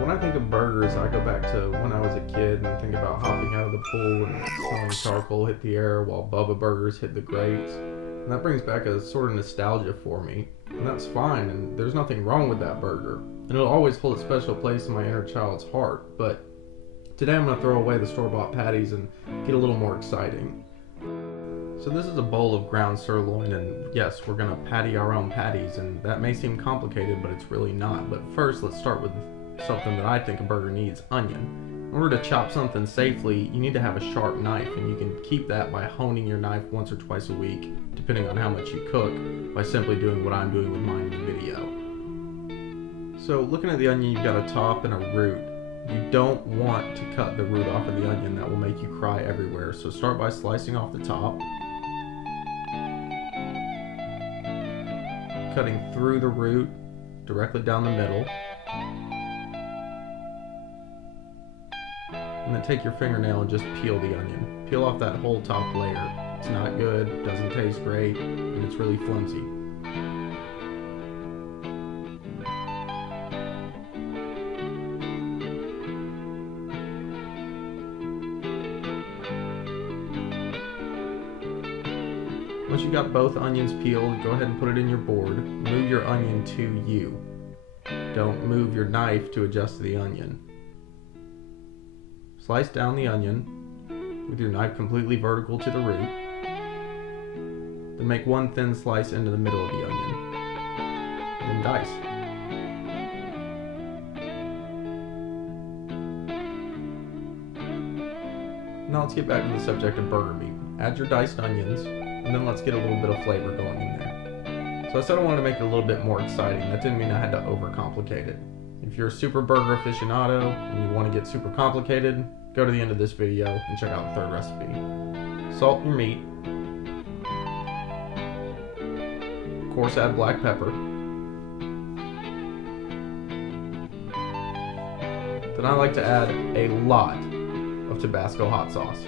When I think of burgers, I go back to when I was a kid and think about hopping out of the pool and smelling charcoal hit the air while Bubba Burgers hit the grates. And that brings back a sort of nostalgia for me. And that's fine, and there's nothing wrong with that burger. And it'll always hold a special place in my inner child's heart. But today I'm going to throw away the store-bought patties and get a little more exciting. So this is a bowl of ground sirloin, and yes, we're going to patty our own patties, and that may seem complicated, but it's really not. But first, let's start with something that I think a burger needs: onion. In order to chop something safely, you need to have a sharp knife, and you can keep that by honing your knife once or twice a week, depending on how much you cook, by simply doing what I'm doing with mine in the video. So looking at the onion, you've got a top and a root. You don't want to cut the root off of the onion. That will make you cry everywhere. So start by slicing off the top, cutting through the root directly down the middle, and then take your fingernail and just peel the onion. Peel off that whole top layer. It's not good, doesn't taste great, and it's really flimsy. Once you've got both onions peeled, go ahead and put it in your board. Move your onion to you. Don't move your knife to adjust to the onion. Slice down the onion with your knife completely vertical to the root. Then make one thin slice into the middle of the onion. Then dice. Now let's get back to the subject of burger meat. Add your diced onions, and then let's get a little bit of flavor going in there. So I said I wanted to make it a little bit more exciting. That didn't mean I had to overcomplicate it. If you're a super burger aficionado and you want to get super complicated, go to the end of this video and check out the third recipe. Salt your meat. Of course, add black pepper. Then I like to add a lot of Tabasco hot sauce.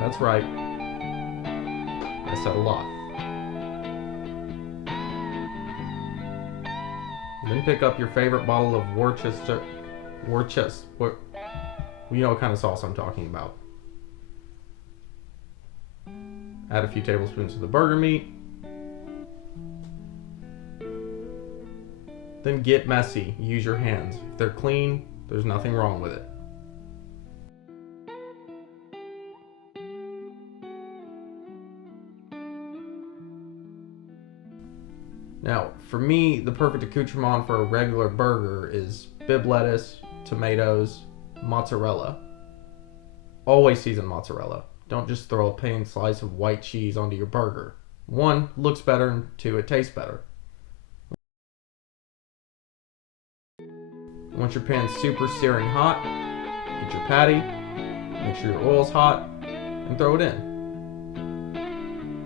That's right, I said a lot. Then pick up your favorite bottle of Worcester, you know what kind of sauce I'm talking about. Add a few tablespoons of the burger meat. Then get messy, use your hands. If they're clean, there's nothing wrong with it. Now, for me, the perfect accoutrement for a regular burger is bib lettuce, tomatoes, mozzarella. Always season mozzarella. Don't just throw a plain slice of white cheese onto your burger. One, looks better, and two, it tastes better. Once your pan's super searing hot, get your patty, make sure your oil's hot, and throw it in.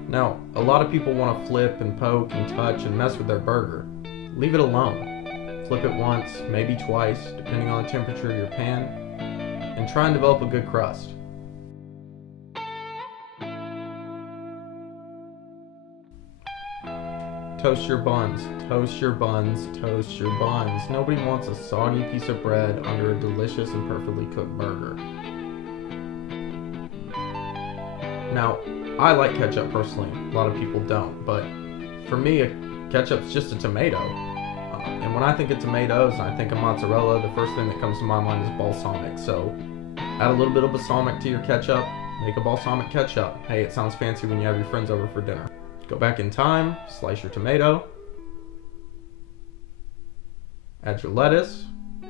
Now, a lot of people want to flip and poke and touch and mess with their burger. Leave it alone. Flip it once, maybe twice, depending on the temperature of your pan, and try and develop a good crust. Toast your buns, toast your buns, toast your buns. Nobody wants a soggy piece of bread under a delicious and perfectly cooked burger. Now, I like ketchup personally. A lot of people don't, but for me, ketchup's just a tomato. And when I think of tomatoes and I think of mozzarella, the first thing that comes to my mind is balsamic. So add a little bit of balsamic to your ketchup, make a balsamic ketchup. Hey, it sounds fancy when you have your friends over for dinner. Go back in time, slice your tomato, add your lettuce,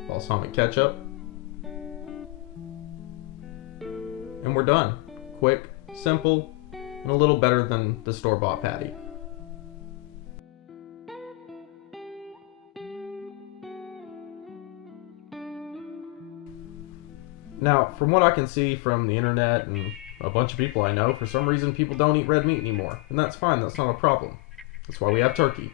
balsamic ketchup, and we're done. Quick, simple, and a little better than the store-bought patty. Now, from what I can see from the internet and a bunch of people I know, for some reason people don't eat red meat anymore. And that's fine, that's not a problem. That's why we have turkey.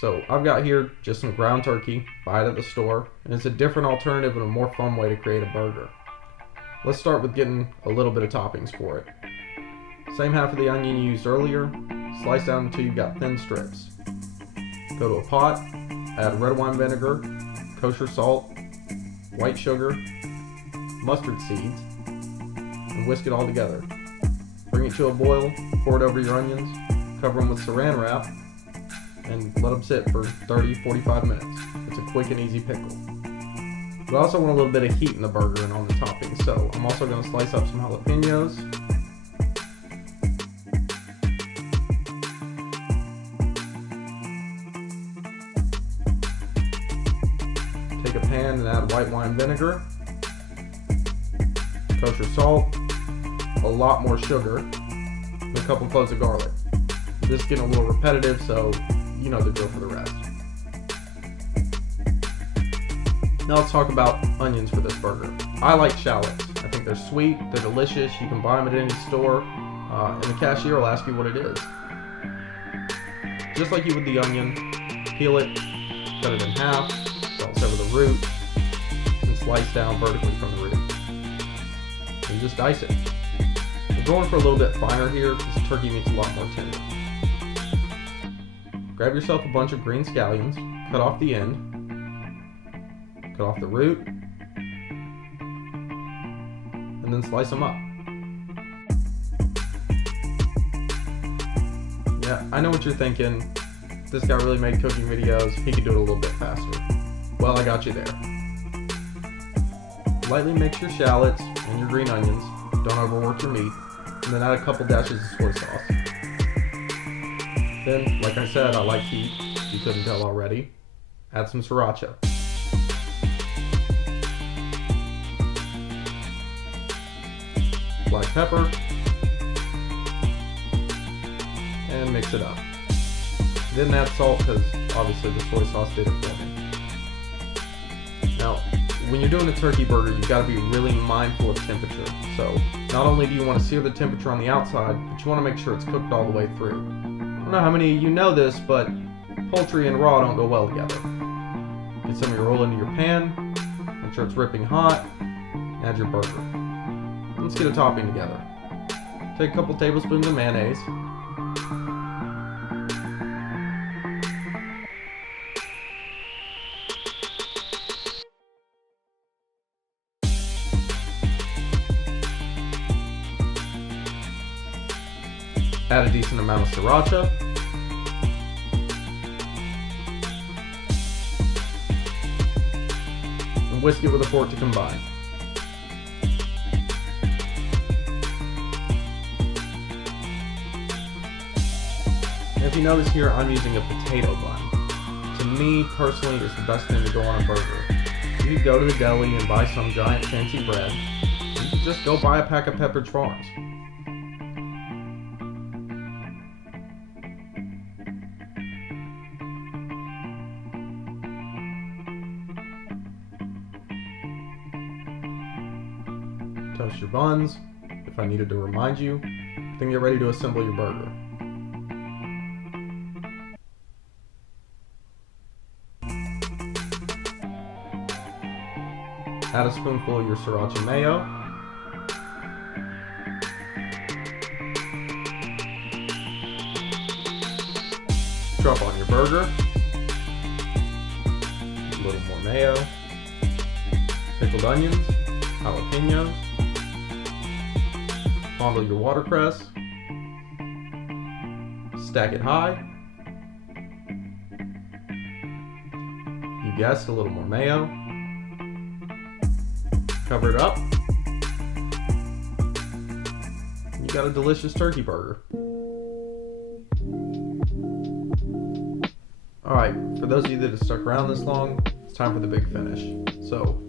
So I've got here just some ground turkey, buy it at the store, and it's a different alternative and a more fun way to create a burger. Let's start with getting a little bit of toppings for it. Same half of the onion you used earlier, Slice down until you've got thin strips. Go to a pot, add red wine vinegar, kosher salt, white sugar, mustard seeds, and whisk it all together. Bring it to a boil, pour it over your onions, cover them with saran wrap, and let them sit for 30-45 minutes. It's a quick and easy pickle. We also want a little bit of heat in the burger and on the topping, so I'm also going to slice up some jalapenos. Take a pan and add white wine vinegar, kosher salt, a lot more sugar, and a couple cloves of garlic. This is getting a little repetitive, so you know the drill for the rest. Now let's talk about onions for this burger. I like shallots. I think they're sweet, they're delicious. You can buy them at any store, and the cashier will ask you what it is. Just like you would the onion, peel it, cut it in half, salt over the root, and slice down vertically from the root. And just dice it. We're going for a little bit finer here because turkey meat's a lot more tender. Grab yourself a bunch of green scallions, cut off the end, cut off the root, and then slice them up. Yeah, I know what you're thinking. This guy really made cooking videos. He could do it a little bit faster. Well, I got you there. Lightly mix your shallots and your green onions. Don't overwork your meat. And then add a couple dashes of soy sauce. Then, like I said, I like heat. You couldn't tell already. Add some sriracha. Black pepper. And mix it up. Didn't add salt because obviously the soy sauce did it for me. Now, when you're doing a turkey burger, you've got to be really mindful of temperature. So, not only do you want to sear the temperature on the outside, but you want to make sure it's cooked all the way through. I don't know how many of you know this, but poultry and raw don't go well together. Get some of your oil into your pan, make sure it's ripping hot, add your burger. Let's get a topping together. Take a couple tablespoons of mayonnaise. Add a decent amount of sriracha. And whisk it with a fork to combine. And if you notice here, I'm using a potato bun. To me, personally, it's the best thing to go on a burger. You could go to the deli and buy some giant fancy bread. You could just go buy a pack of Pepperidge Farms. Toast your buns, if I needed to remind you, then get ready to assemble your burger. Add a spoonful of your sriracha mayo. Drop on your burger. A little more mayo. Pickled onions, jalapenos. Fondle your watercress. Stack it high. You guessed, a little more mayo. Cover it up. You got a delicious turkey burger. Alright, for those of you that have stuck around this long, it's time for the big finish. So,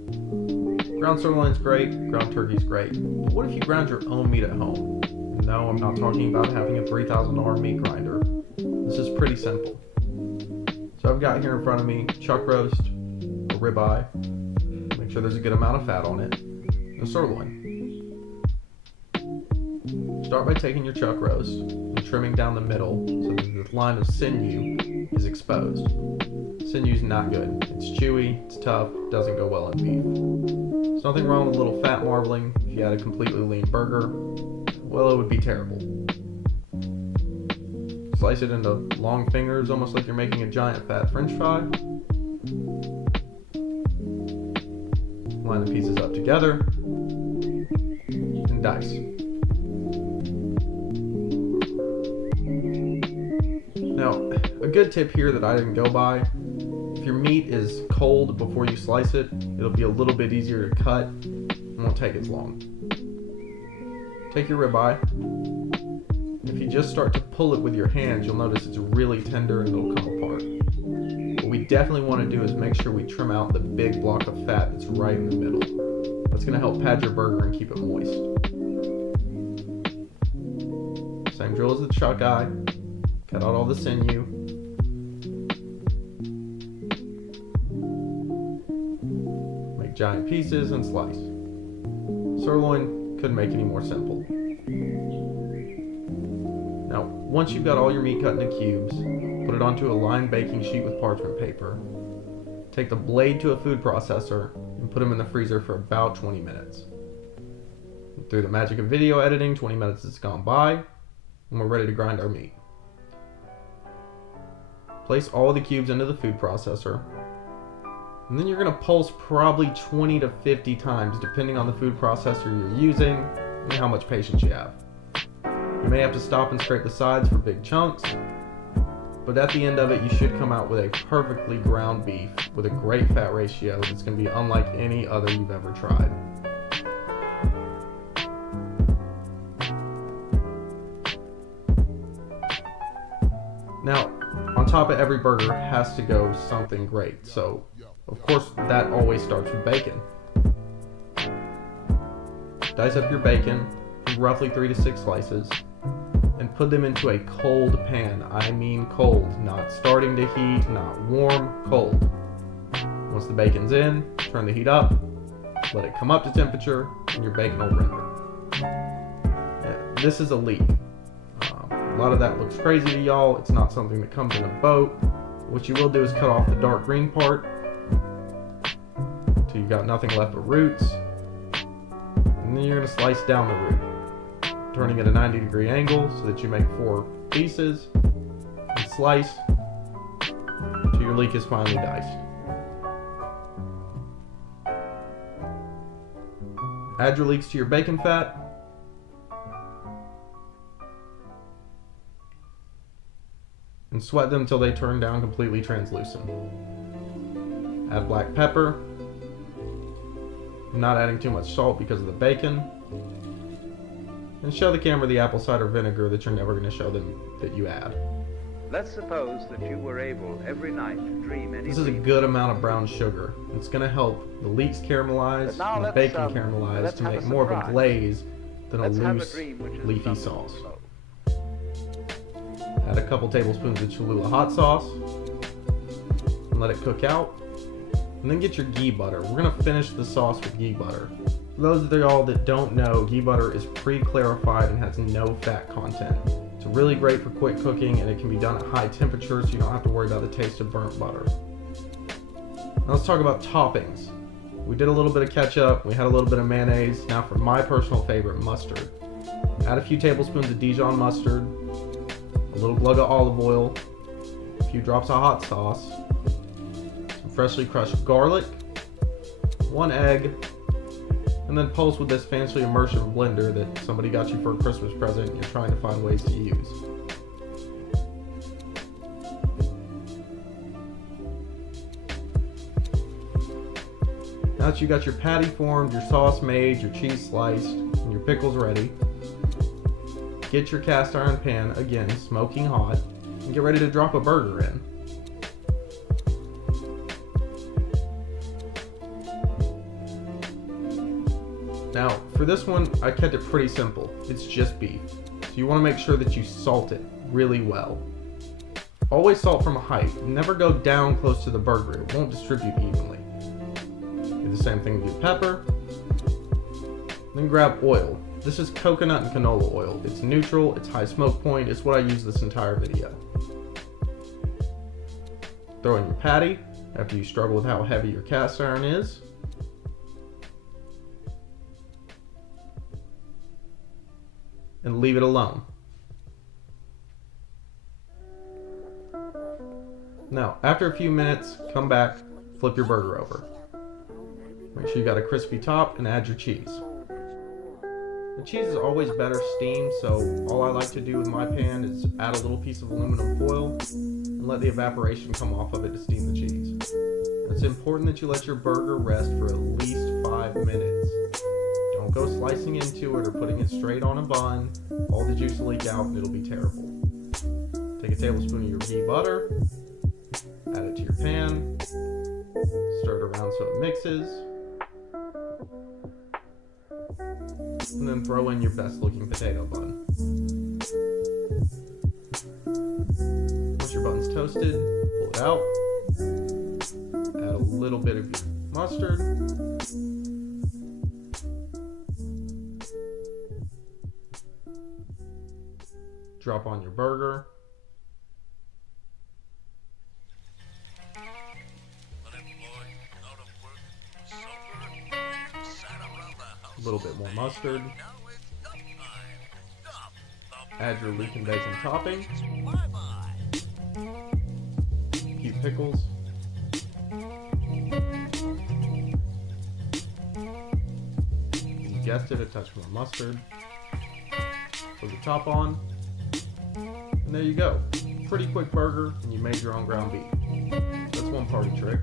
ground sirloin's great, ground turkey's great, but what if you ground your own meat at home? No, I'm not talking about having a $3,000 meat grinder. This is pretty simple. So I've got here in front of me chuck roast, a ribeye, make sure there's a good amount of fat on it, and a sirloin. Start by taking your chuck roast and trimming down the middle so that the line of sinew is exposed. Sinew's not good. It's chewy, it's tough, doesn't go well in beef. There's nothing wrong with a little fat marbling. If you had a completely lean burger, well, it would be terrible. Slice it into long fingers, almost like you're making a giant fat French fry. Line the pieces up together and dice. Now, a good tip here that I didn't go by, if your meat is cold before you slice it, it'll be a little bit easier to cut and won't take as long. Take your ribeye. If you just start to pull it with your hands, you'll notice it's really tender and it'll come apart. What we definitely want to do is make sure we trim out the big block of fat that's right in the middle. That's going to help pad your burger and keep it moist. Same drill as the chuck eye. Cut out all the sinew. Make giant pieces and slice. Sirloin couldn't make any more simple. Now, once you've got all your meat cut into cubes, put it onto a lined baking sheet with parchment paper. Take the blade to a food processor and put them in the freezer for about 20 minutes. Through the magic of video editing, 20 minutes has gone by, and we're ready to grind our meat. Place all the cubes into the food processor, and then you're going to pulse probably 20 to 50 times depending on the food processor you're using and how much patience you have. You may have to stop and scrape the sides for big chunks, but at the end of it you should come out with a perfectly ground beef with a great fat ratio that's going to be unlike any other you've ever tried. Now, on top of every burger has to go something great, so of course that always starts with bacon. Dice up your bacon, roughly 3 to 6 slices, and put them into a cold pan. I mean cold, not starting to heat, not warm, cold. Once the bacon's in, turn the heat up, let it come up to temperature, and your bacon will render. This is a leek. A lot of that looks crazy to y'all. It's not something that comes in a boat. What you will do is cut off the dark green part until you've got nothing left but roots. And then you're going to slice down the root, turning at a 90-degree angle so that you make 4 pieces, and slice till your leek is finely diced. Add your leeks to your bacon fat. And sweat them until they turn down completely translucent. Add black pepper. I'm not adding too much salt because of the bacon. And show the camera the apple cider vinegar that you're never going to show them that you add. Let's suppose that you were able every night to dream any This is a good amount of brown sugar. It's going to help the leeks caramelize and the bacon caramelize to make more of a glaze than a loose, leafy sauce. Add a couple tablespoons of Cholula hot sauce and let it cook out. And then get your ghee butter. We're going to finish the sauce with ghee butter. For those of y'all that don't know, ghee butter is pre-clarified and has no fat content. It's really great for quick cooking, and it can be done at high temperatures so you don't have to worry about the taste of burnt butter. Now let's talk about toppings. We did a little bit of ketchup, we had a little bit of mayonnaise. Now for my personal favorite, mustard. Add a few tablespoons of Dijon mustard, a little glug of olive oil, a few drops of hot sauce, some freshly crushed garlic, 1 egg, and then pulse with this fancy immersion blender that somebody got you for a Christmas present and you're trying to find ways to use. Now that you got your patty formed, your sauce made, your cheese sliced, and your pickles ready, get your cast iron pan, again smoking hot, and get ready to drop a burger in. Now, for this one, I kept it pretty simple. It's just beef. So you want to make sure that you salt it really well. Always salt from a height. Never go down close to the burger. It won't distribute evenly. Do the same thing with your pepper. Then grab oil. This is coconut and canola oil. It's neutral, it's high smoke point, it's what I use this entire video. Throw in your patty after you struggle with how heavy your cast iron is. And leave it alone. Now, after a few minutes, come back, flip your burger over. Make sure you got a crispy top and add your cheese. The cheese is always better steamed, so all I like to do with my pan is add a little piece of aluminum foil and let the evaporation come off of it to steam the cheese. It's important that you let your burger rest for at least 5 minutes. Don't go slicing into it or putting it straight on a bun. All the juice will leak out and it'll be terrible. Take a tablespoon of your ghee butter, add it to your pan, stir it around so it mixes, and then throw in your best looking potato bun. Once your bun's toasted, pull it out, add a little bit of your mustard, drop on your burger, a little bit more mustard, add your leek and bacon topping, a few pickles, you guessed it, a touch more mustard, put the top on, and there you go. Pretty quick burger, and you made your own ground beef. That's one party trick.